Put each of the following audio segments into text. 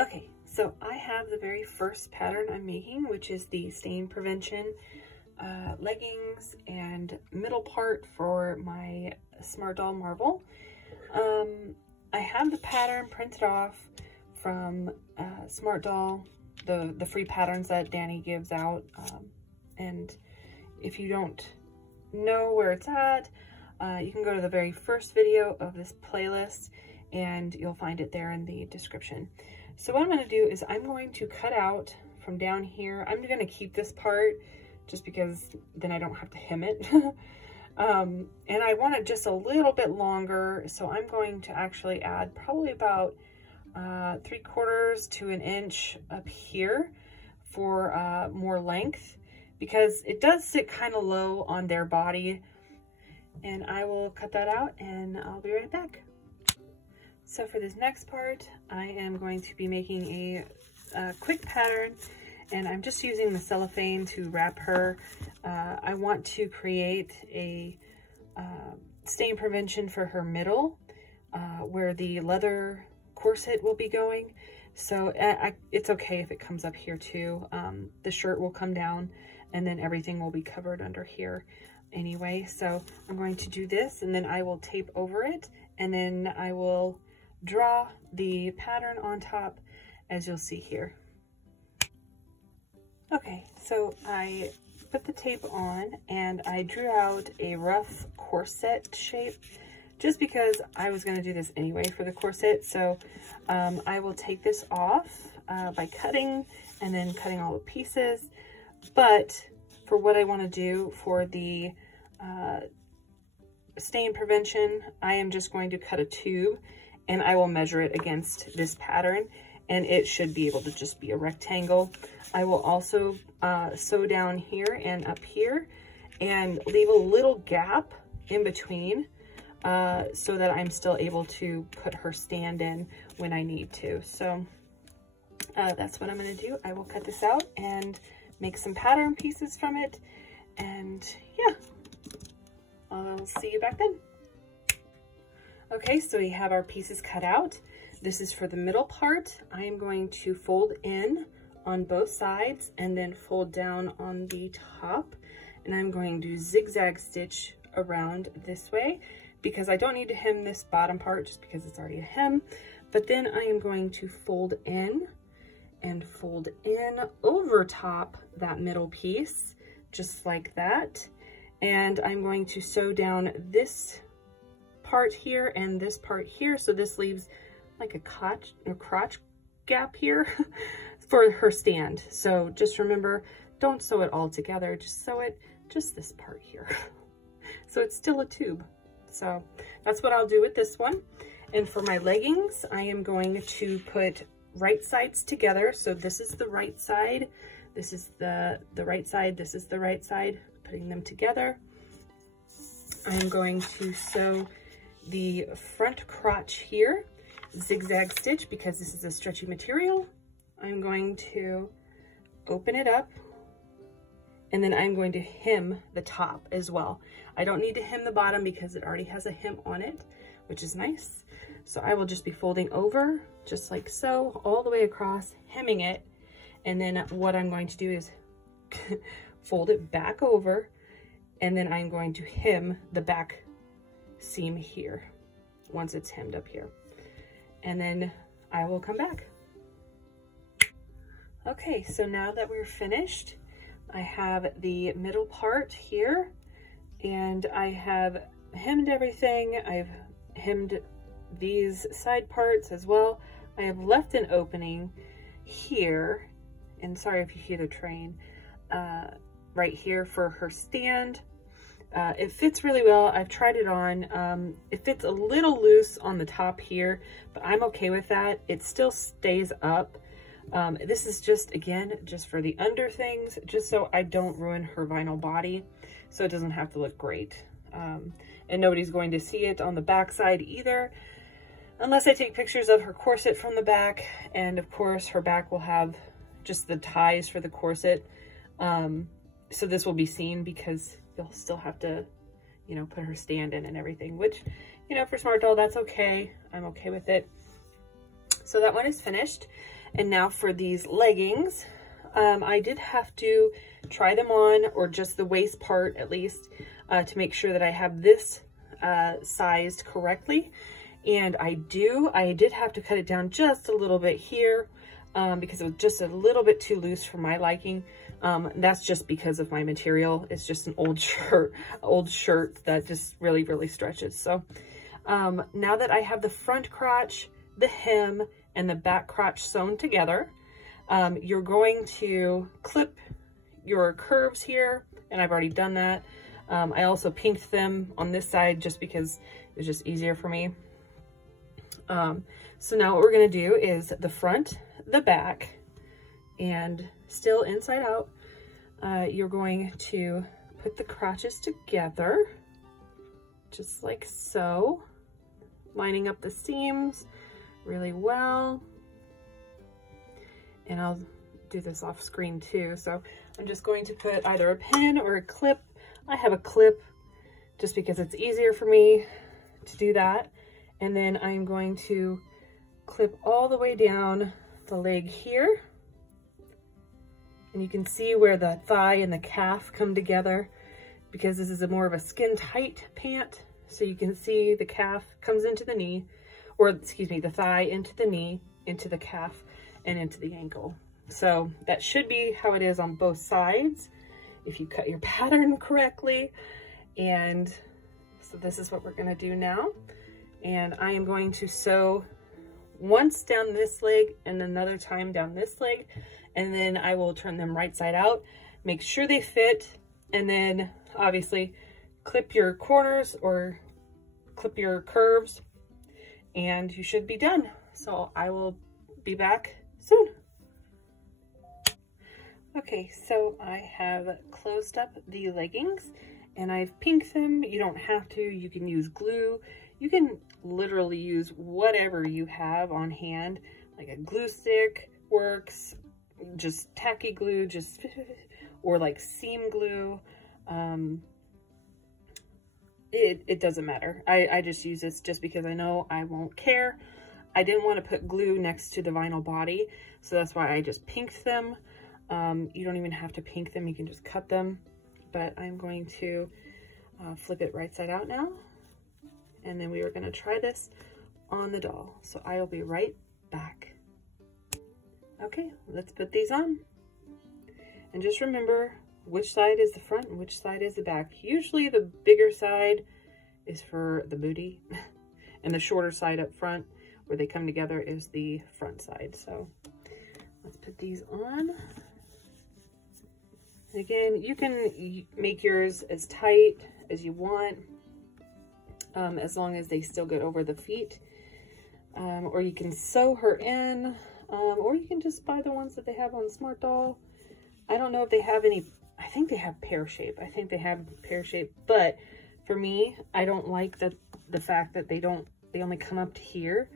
Okay, so I have the very first pattern I'm making, which is the stain prevention leggings and middle part for my Smart Doll Marvel. I have the pattern printed off from Smart Doll, the free patterns that Danny gives out. And if you don't know where it's at, you can go to the very first video of this playlist and you'll find it there in the description. So what I'm going to do is I'm going to cut out from down here. I'm going to keep this part just because then I don't have to hem it. And I want it just a little bit longer, so I'm going to actually add probably about 3/4 to an inch up here for more length, because it does sit kind of low on their body. And I will cut that out and I'll be right back. So for this next part, I am going to be making a quick pattern, and I'm just using the cellophane to wrap her. I want to create a stain prevention for her middle, where the leather corset will be going. So it's okay if it comes up here too. The shirt will come down and then everything will be covered under here anyway. So I'm going to do this, and then I will tape over it, and then I will draw the pattern on top, as you'll see here. Okay, so I put the tape on and I drew out a rough corset shape just because I was going to do this anyway for the corset. So I will take this off by cutting and then cutting all the pieces. But for what I want to do for the stain prevention, I am just going to cut a tube and I will measure it against this pattern, and it should be able to just be a rectangle. I will also sew down here and up here and leave a little gap in between so that I'm still able to put her stand in when I need to. So that's what I'm going to do. I will cut this out and make some pattern pieces from it, and yeah, I'll see you back then. Okay, so we have our pieces cut out. This is for the middle part. I am going to fold in on both sides and then fold down on the top. And I'm going to zigzag stitch around this way because I don't need to hem this bottom part just because it's already a hem. But then I am going to fold in and fold in over top that middle piece, just like that. And I'm going to sew down this part here and this part here, so this leaves like a crotch gap here for her stand. So just remember, don't sew it all together, just sew it just this part here. So it's still a tube. So that's what I'll do with this one. And for my leggings, I am going to put right sides together. So this is the right side, this is the right side, this is the right side, putting them together. I'm going to sew the front crotch here, zigzag stitch, because this is a stretchy material. I'm going to open it up, and then I'm going to hem the top as well. I don't need to hem the bottom because it already has a hem on it, which is nice. So I will just be folding over just like so, all the way across, hemming it. And then what I'm going to do is fold it back over, and then I'm going to hem the back seam here once it's hemmed up here. And then I will come back. Okay, so now that we're finished, I have the middle part here, and I have hemmed everything. I've hemmed these side parts as well. I have left an opening here, and sorry if you hear the train, right here for her stand. It fits really well. I've tried it on. It fits a little loose on the top here, but I'm okay with that. It still stays up. This is just, again, just for the under things, just so I don't ruin her vinyl body, so it doesn't have to look great. And nobody's going to see it on the back side either, unless I take pictures of her corset from the back. And of course, her back will have just the ties for the corset. So this will be seen because you'll still have to, you know, put her stand in and everything, which, you know, for Smart Doll, that's okay. I'm okay with it. So that one is finished. And now for these leggings, I did have to try them on, or just the waist part at least, to make sure that I have this sized correctly. And I did have to cut it down just a little bit here because it was just a little bit too loose for my liking. That's just because of my material. It's just an old shirt that just really, really stretches. So now that I have the front crotch, the hem, and the back crotch sewn together, you're going to clip your curves here, and I've already done that. I also pinked them on this side just because it's just easier for me. So now what we're going to do is the front, the back, and still inside out, you're going to put the crotches together, just like so, lining up the seams really well. And I'll do this off screen too. So I'm just going to put either a pin or a clip. I have a clip just because it's easier for me to do that. And then I'm going to clip all the way down the leg here. And you can see where the thigh and the calf come together, because this is more of a skin tight pant. So you can see the calf comes into the knee, or excuse me, the thigh into the knee, into the calf, and into the ankle. So that should be how it is on both sides if you cut your pattern correctly. And so this is what we're going to do now. And I am going to sew once down this leg and another time down this leg, and then I will turn them right side out, make sure they fit, and then obviously clip your corners or clip your curves, and you should be done. So I will be back soon. Okay, so I have closed up the leggings and I've pinked them. You don't have to, you can use glue. You can literally use whatever you have on hand, like a glue stick works, just tacky glue, or like seam glue. It doesn't matter. I just use this just because I know I won't care. I didn't want to put glue next to the vinyl body, so that's why I just pinked them. You don't even have to pink them, you can just cut them. But I'm going to flip it right side out now. And then we are going to try this on the doll. So I will be right back. Okay, let's put these on. And just remember which side is the front and which side is the back. Usually the bigger side is for the booty and the shorter side up front where they come together is the front side. So let's put these on. And again, you can make yours as tight as you want, as long as they still get over the feet. Or you can sew her in, or you can just buy the ones that they have on Smart Doll. I don't know if they have any, I think they have pear shape. I think they have pear shape, but for me, I don't like the fact that they only come up to here.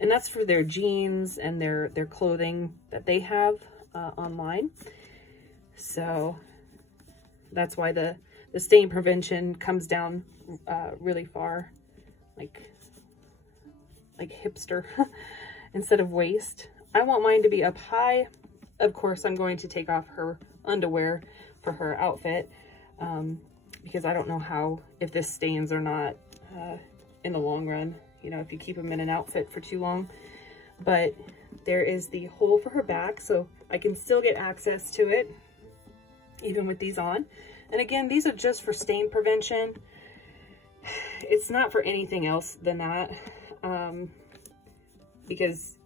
And that's for their jeans and their clothing that they have online. So that's why the stain prevention comes down really far, like hipster, instead of waist. I want mine to be up high. Of course, I'm going to take off her underwear for her outfit because I don't know if this stains or not in the long run, you know, if you keep them in an outfit for too long. But there is the hole for her back, so I can still get access to it even with these on. And again, these are just for stain prevention. It's not for anything else than that, because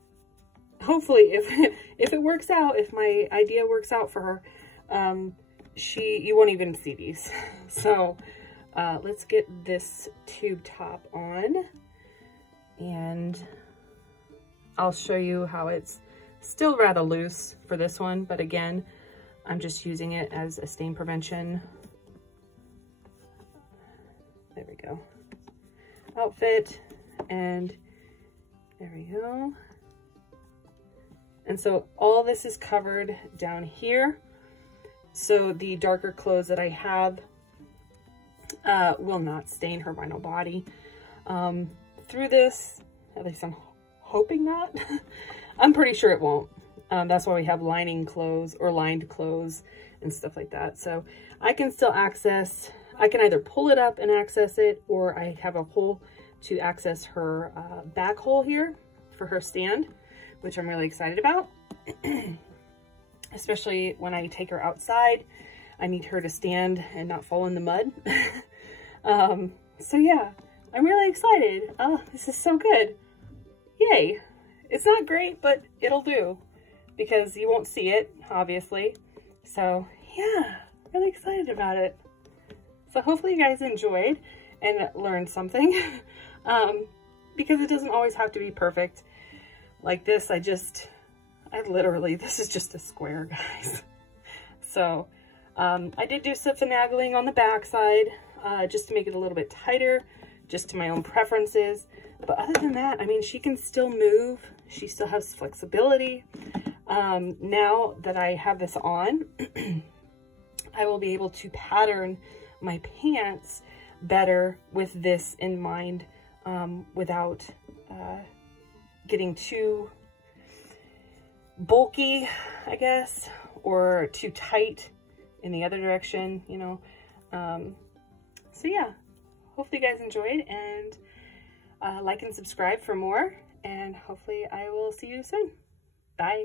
hopefully if it works out, if my idea works out for her, you won't even see these. So let's get this tube top on, and I'll show you how it's still rather loose for this one, but again, I'm just using it as a stain prevention. There we go. Outfit, and there we go. And so all this is covered down here. So the darker clothes that I have will not stain her vinyl body. Through this, at least I'm hoping not. I'm pretty sure it won't. That's why we have lining clothes or lined clothes and stuff like that. So I can still access, I can either pull it up and access it, or I have a hole to access her back hole here for her stand, which I'm really excited about. Especially when I take her outside. I need her to stand and not fall in the mud. So yeah, I'm really excited. Oh, this is so good. Yay. It's not great, but it'll do because you won't see it, obviously. So yeah, really excited about it. So hopefully you guys enjoyed and learned something. Because it doesn't always have to be perfect. Like this, this is just a square, guys. So I did do some finagling on the back side just to make it a little bit tighter, just to my own preferences. But other than that, I mean, she can still move. She still has flexibility. Now that I have this on, I will be able to pattern my pants better with this in mind, without getting too bulky, I guess, or too tight in the other direction, you know. So yeah, hopefully you guys enjoyed, and like and subscribe for more, and hopefully I will see you soon. Bye.